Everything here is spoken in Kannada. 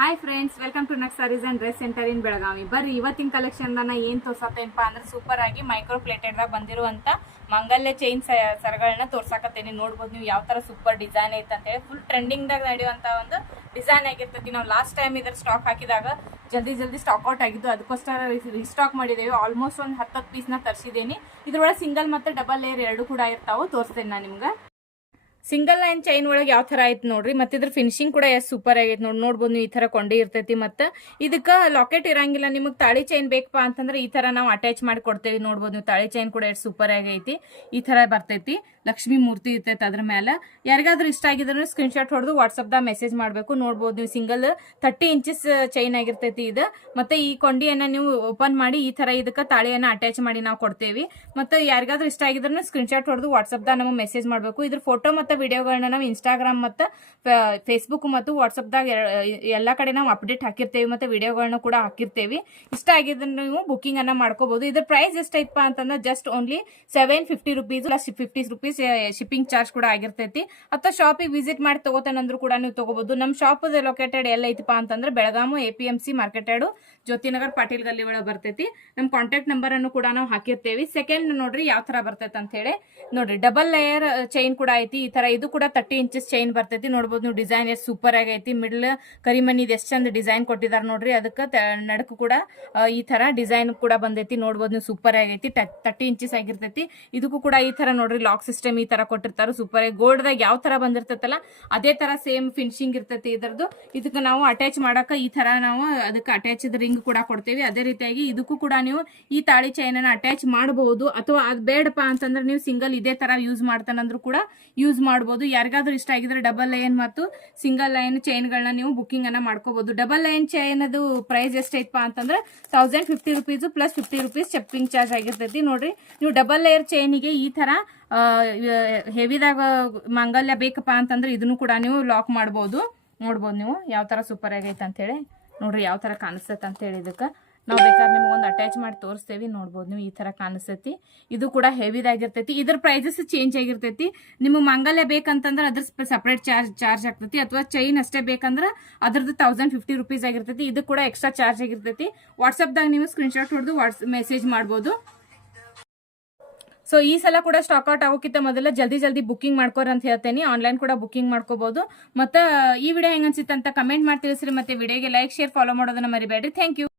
Hi friends, welcome to next sarees and dress centre in Belagavi. ಬರ್ರಿ ಇವತ್ತಿನ ಕಲೆಕ್ಷನ್ ಏನು ತೋರ್ಸತ್ತೇನಪ್ಪ ಅಂದ್ರೆ ಸೂಪರ್ ಆಗಿ ಮೈಕ್ರೋ ಪ್ಲೇಟೆಡ್ದಾಗ ಬಂದಿರುವಂತ ಮಂಗಲ್ಯ ಚೈನ್ ಸರಗಳನ್ನ ತೋರ್ಸಾಕತ್ತೇನಿ. ನೋಡ್ಬೋದು ನೀವು ಯಾವ ತರ ಸೂಪರ್ ಡಿಸೈನ್ ಐತೆ ಅಂತ ಹೇಳಿ. ಫುಲ್ ಟ್ರೆಂಡಿಂಗ್ದಾಗ ನಡೆಯುವಂತ ಒಂದು ಡಿಸೈನ್ ಆಗಿರ್ತೈತಿ. ನಾವು ಲಾಸ್ಟ್ ಟೈಮ್ ಇದ್ರ ಸ್ಟಾಕ್ ಹಾಕಿದಾಗ ಜಲ್ದಿ ಸ್ಟಾಕ್ ಔಟ್ ಆಗಿದ್ದು, ಅದಕ್ಕೋಸ್ಕರ ರೀಸ್ಟಾಕ್ ಮಾಡಿದ್ದೇವೆ. ಆಲ್ಮೋಸ್ಟ್ ಒಂದು 10 ಪೀಸ್ನ ತರಿಸಿದ್ದೀನಿ. ಇದ್ರೊಳಗೆ ಸಿಂಗಲ್ ಮತ್ತು ಡಬಲ್ ಲೇಯರ್ ಎರಡು ಕೂಡ ಇರ್ತಾವೆ. ತೋರಿಸ್ತೇನೆ ನಾನು ನಿಮ್ಗೆ. ಸಿಂಗಲ್ ಲೈನ್ ಚೈನ್ ಒಳಗೆ ಯಾವ ತರ ಐತೆ ನೋಡ್ರಿ. ಮತ್ತೆ ಇದ್ರ ಫಿನಿಶಿಂಗ್ ಕೂಡ ಎಷ್ಟು ಸೂಪರ್ ಆಗೈತೆ ನೋಡ್ಬೋದು ನೀವು. ಈ ತರ ಕೊಂಡಿ ಇರ್ತೈತಿ. ಮತ್ತೆ ಇದಕ್ಕ ಲಾಕೆಟ್ ಇರಂಗಿಲ್ಲ. ನಿಮಗೆ ತಾಳಿ ಚೈನ್ ಬೇಕಪ್ಪ ಅಂತಂದ್ರೆ ಈ ತರ ನಾವು ಅಟ್ಯಾಚ್ ಮಾಡಿ ಕೊಡ್ತೇವೆ. ನೋಡ್ಬೋದು ನೀವು, ತಾಳಿ ಚೈನ್ ಕೂಡ ಎಷ್ಟು ಸೂಪರ್ ಆಗೈತಿ. ಈ ತರ ಬರ್ತೈತಿ. ಲಕ್ಷ್ಮಿ ಮೂರ್ತಿ ಇರ್ತೈತೆ ಅದ್ರ ಮೇಲೆ. ಯಾರಿಗಾದ್ರೂ ಇಷ್ಟ ಆಗಿದ್ರೆ ಸ್ಕ್ರೀನ್ ಶಾಟ್ ಹೊಡೆದು ವಾಟ್ಸಪ್ದಾಗ ಮೆಸೇಜ್ ಮಾಡಬೇಕು. ನೋಡ್ಬೋದು ನೀವು, ಸಿಂಗಲ್ 30 ಇಂಚಸ್ ಚೈನ್ ಆಗಿರ್ತೈತಿ ಇದು. ಮತ್ತೆ ಈ ಕೊಂಡಿಯನ್ನ ನೀವು ಓಪನ್ ಮಾಡಿ ಈ ತರ ಇದಕ್ಕೆ ತಾಳಿಯನ್ನ ಅಟ್ಯಾಚ್ ಮಾಡಿ ನಾವು ಕೊಡ್ತೇವೆ. ಮತ್ತೆ ಯಾರಿಗಾದ್ರೂ ಇಷ್ಟ ಆಗಿದ್ರೆ ಸ್ಕ್ರೀನ್ ಶಾಟ್ ಹೊಡೆದು ವಾಟ್ಸಪ್ದಾಗ ನಮಗೆ ಮೆಸೇಜ್ ಮಾಡಬೇಕು. ಇದ್ರ ಫೋಟೋ ಮತ್ತೆ ವಿಡಿಯೋಗಳನ್ನ ನಾವು ಇನ್ಸ್ಟಾಗ್ರಾಮ್ ಮತ್ತು ಫೇಸ್ಬುಕ್ ಮತ್ತು ವಾಟ್ಸಪ್ದಾಗ ಎಲ್ಲ ಕಡೆ ನಾವು ಅಪ್ಡೇಟ್ ಹಾಕಿರ್ತೇವೆ. ಮತ್ತೆ ವಿಡಿಯೋಗಳನ್ನ ಕೂಡ ಹಾಕಿರ್ತೇವೆ. ಇಷ್ಟ ಆಗಿದ್ರೆ ನೀವು ಬುಕಿಂಗ್ ಅನ್ನ ಮಾಡ್ಕೋಬಹುದು. ಇದ್ರ ಪ್ರೈಸ್ ಎಷ್ಟೈತಪ್ಪ ಅಂತಂದ್ರೆ just only 750 rupees plus 50 rupees shipping charge ಕೂಡ ಆಗಿರ್ತೈತಿ. ಅಥವಾ ಶಾಪಿಗೆ ವಿಸಿಟ್ ಮಾಡಿ ತಗೋತಾನಂದ್ರೂ ಕೂಡ ನೀವು ತಗೋಬಹುದು. ನಮ್ಮ ಶಾಪ್ ಲೊಕೇಟೆಡ್ ಎಲ್ಲ ಐತಪ್ಪ ಅಂತಂದ್ರೆ Belagavi APMC market yard Jyotinagar Patil ಗಲ್ಲಿ ಒಳಗೆ ಬರ್ತೈತಿ. ನಮ್ಮ ಕಾಂಟ್ಯಾಕ್ಟ್ ನಂಬರ್ ಅನ್ನು ಕೂಡ ನಾವು ಹಾಕಿರ್ತೇವೆ. ಸೆಕೆಂಡ್ ನೋಡ್ರಿ ಯಾವ ತರ ಬರ್ತೈತೆ ಅಂತ ಹೇಳಿ. ನೋಡ್ರಿ ಡಬಲ್ ಲೇಯರ್ ಚೈನ್ ಕೂಡ ಐತಿ. ಈ ತರ ಇದು ಕೂಡ 30 ಇಂಚಸ್ ಚೈನ್ ಬರ್ತೈತಿ. ನೋಡ್ಬೋದು ನೀವು, ಡಿಸೈನ್ ಎಷ್ಟು ಸೂಪರ್ ಆಗೈತಿ. ಮಿಡ್ಲ್ ಕರಿಮನಿದ್ ಎಷ್ಟು ಚಂದ ಡಿಸೈನ್ ಕೊಟ್ಟಿದ್ದಾರೆ ನೋಡ್ರಿ. ಅದಕ್ಕೆ ನಡಕು ಕೂಡ ಈ ತರ ಡಿಸೈನ್ ಕೂಡ ಬಂದೈತಿ. ನೋಡ್ಬೋದು ನೀವು, ಸೂಪರ್ ಆಗೈತಿ. 30 ಇಂಚಸ್ ಆಗಿರ್ತೈತಿ. ಇದಕ್ಕೂ ಕೂಡ ಈ ತರ ನೋಡ್ರಿ ಲಾಕ್ ಸಿಸ್ಟಮ್ ಈ ತರ ಕೊಟ್ಟಿರ್ತಾರೆ. ಸೂಪರ್ ಆಗಿ ಗೋಲ್ಡ್ದಾಗ ಯಾವ ತರ ಬಂದಿರ್ತೈತಲ್ಲ ಅದೇ ತರ ಸೇಮ್ ಫಿನಿಶಿಂಗ್ ಇರ್ತೈತಿ ಇದ್ರದ್ದು. ಇದಕ್ಕೆ ನಾವು ಅಟ್ಯಾಚ್ ಮಾಡಕ ಈ ತರ ನಾವು ಅದಕ್ಕೆ ಅಟ್ಯಾಚ್ ರಿಂಗ್ ಕೂಡ ಕೊಡ್ತೇವೆ. ಅದೇ ರೀತಿಯಾಗಿ ಇದಕ್ಕೂ ಕೂಡ ನೀವು ಈ ತಾಳಿ ಚೈನ್ ಅನ್ನ ಅಟ್ಯಾಚ್ ಮಾಡಬಹುದು. ಅಥವಾ ಅದ್ ಬೇಡಪ್ಪ ಅಂತಂದ್ರೆ ನೀವು ಸಿಂಗಲ್ ಇದೇ ತರ ಯೂಸ್ ಮಾಡ್ತಾನಂದ್ರೂ ಕೂಡ ಯೂಸ್ ಮಾಡಬಹುದು. ಯಾರಿಗಾದ್ರೂ ಇಷ್ಟ ಆಗಿದ್ರೆ ಡಬಲ್ ಲೈನ್ ಮತ್ತು ಸಿಂಗಲ್ ಲೈನ್ ಚೈನ್ ಗಳನ್ನ ನೀವು ಬುಕಿಂಗ್ ಅನ್ನ ಮಾಡ್ಕೋಬಹುದು. ಡಬಲ್ ಲೈನ್ ಚೈನ್ ಅದು ಪ್ರೈಸ್ ಎಷ್ಟೈತಪ್ಪ ಅಂತಂದ್ರೆ 1050 rupees plus 50 rupees shipping charge ಆಗಿರ್ತೈತಿ. ನೋಡ್ರಿ ನೀವು, ಡಬಲ್ ಲೇಯರ್ ಚೈನಿಗೆ ಈ ತರ ಹೆವಿದಾಗ ಮಂಗಲ್ಯ ಬೇಕಪ್ಪ ಅಂತಂದ್ರೆ ಇದನ್ನು ಕೂಡ ನೀವು ಲಾಕ್ ಮಾಡಬಹುದು. ನೋಡ್ಬೋದು ನೀವು ಯಾವ ತರ ಸೂಪರ್ ಆಗೈತೆ ಅಂತ ಹೇಳಿ. ನೋಡ್ರಿ ಯಾವ ತರ ಕಾಣಿಸ್ತೈತೆ ಅಂತ ಹೇಳಿ. ಇದಕ್ಕೆ ನಾವು ಬೇಕಾದ್ರೆ ನಿಮ್ಗೆ ಒಂದು ಅಟ್ಯಾಚ್ ಮಾಡಿ ತೋರಿಸ್ತೇವೆ. ನೋಡ್ಬೋದು ನೀವು, ಈ ತರ ಕಾಣಿಸ್ತೈತಿ. ಇದು ಕೂಡ ಹೆವಿದಾಗಿರ್ತೈತಿ. ಇದ್ರ ಪ್ರೈಸಸ್ ಚೇಂಜ್ ಆಗಿರ್ತೈತಿ. ನಿಮಗೆ ಮಂಗಲ್ಯ ಬೇಕಂತಂದ್ರೆ ಅದ್ರ ಸಪ್ರೇಟ್ ಚಾರ್ಜ್ ಆಗ್ತೈತಿ. ಅಥವಾ ಚೈನ್ ಅಷ್ಟೇ ಬೇಕಂದ್ರೆ ಅದ್ರದ್ದು 1050 ರುಪೀಸ್ ಆಗಿರ್ತೈತಿ. ಇದು ಕೂಡ ಎಕ್ಸ್ಟ್ರಾ ಚಾರ್ಜ್ ಆಗಿರ್ತೈತಿ. ವಾಟ್ಸಪ್ದಾಗ ನೀವು ಸ್ಕ್ರೀನ್ ಶಾಟ್ ಹೊಡೆದು ಮೆಸೇಜ್ ಮಾಡ್ಬೋದು. ಸೊ ಈ ಸಲ ಕೂಡ ಸ್ಟಾಕ್ ಔಟ್ ಆಗೋಕ್ಕಿಂತ ಮೊದಲ ಜಲ್ದಿ ಬುಕಿಂಗ್ ಮಾಡ್ಕೋರಿ ಅಂತ ಹೇಳ್ತೇನೆ. ಆನ್ಲೈನ್ ಕೂಡ ಬುಕಿಂಗ್ ಮಾಡ್ಕೋಬಹುದು. ಮತ್ತೆ ಈ ವಿಡಿಯೋ ಹೆಂಗ್ ಅನ್ಸಿತ್ತು ಅಂತ ಕಮೆಂಟ್ ಮಾಡಿ ತಿಳಿಸ್ರಿ. ಮತ್ತೆ ವಿಡಿಯೋಗೆ ಲೈಕ್, ಶೇರ್, ಫಾಲೋ ಮಾಡೋದನ್ನ ಮರಿಬೇಡ್ರಿ. Thank you.